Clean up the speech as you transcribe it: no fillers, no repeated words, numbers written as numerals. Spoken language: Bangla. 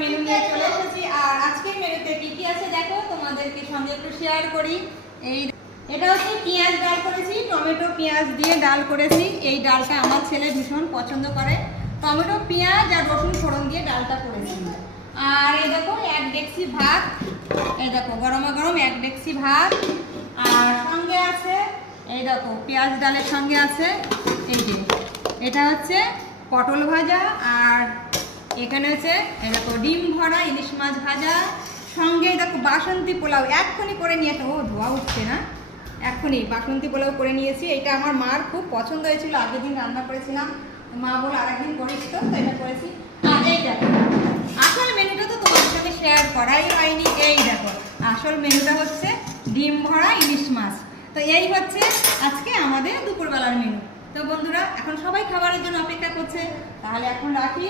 মেনু নিয়ে চলে এসেছি। আর আজকের মেনুতে কি কি আছে দেখো, তোমাদেরকে সঙ্গে একটু শেয়ার করি। এই এটা হচ্ছে পেঁয়াজ ডাল করেছি, টমেটো পেঁয়াজ দিয়ে ডাল করেছি। এই ডালটা আমার ছেলে ভীষণ পছন্দ করে, টমেটো পেঁয়াজ আর রসুন ফোড়ন দিয়ে ডালটা করেছি। আর এই দেখো 1 ডেকচি ভাত, এই দেখো গরমা গরম 1 ডেকচি ভাত। আর সঙ্গে আছে এই দেখো পেঁয়াজ ডালের সঙ্গে আছে এই যে এটা হচ্ছে পটল ভাজা, আর এখানে আছে এই দেখো ডিম ভরা ইলিশ মাছ ভাজা। সঙ্গে দেখো বাসন্তী পোলাও এক্ষুনি করে নিয়েছে, ও ধোয়া উঠছে না, এক্ষুনি বাসন্তী পোলাও করে নিয়েছি। এটা আমার মার খুব পছন্দ হয়েছিল, আগের দিন রান্না করেছিলাম, মা বলে আরেকদিন করিস, তো এটা করেছি। আর এই দেখো আসল মেনুটা তো তোমাদের সঙ্গে শেয়ার করাই হয়নি। এই দেখো আসল মেনুটা হচ্ছে ডিম ভরা ইলিশ মাছ। তো এই হচ্ছে আজকে আমাদের দুপুরবেলার মেনু। তো বন্ধুরা এখন সবাই খাবারের জন্য অপেক্ষা করছে, তাহলে এখন রাখি।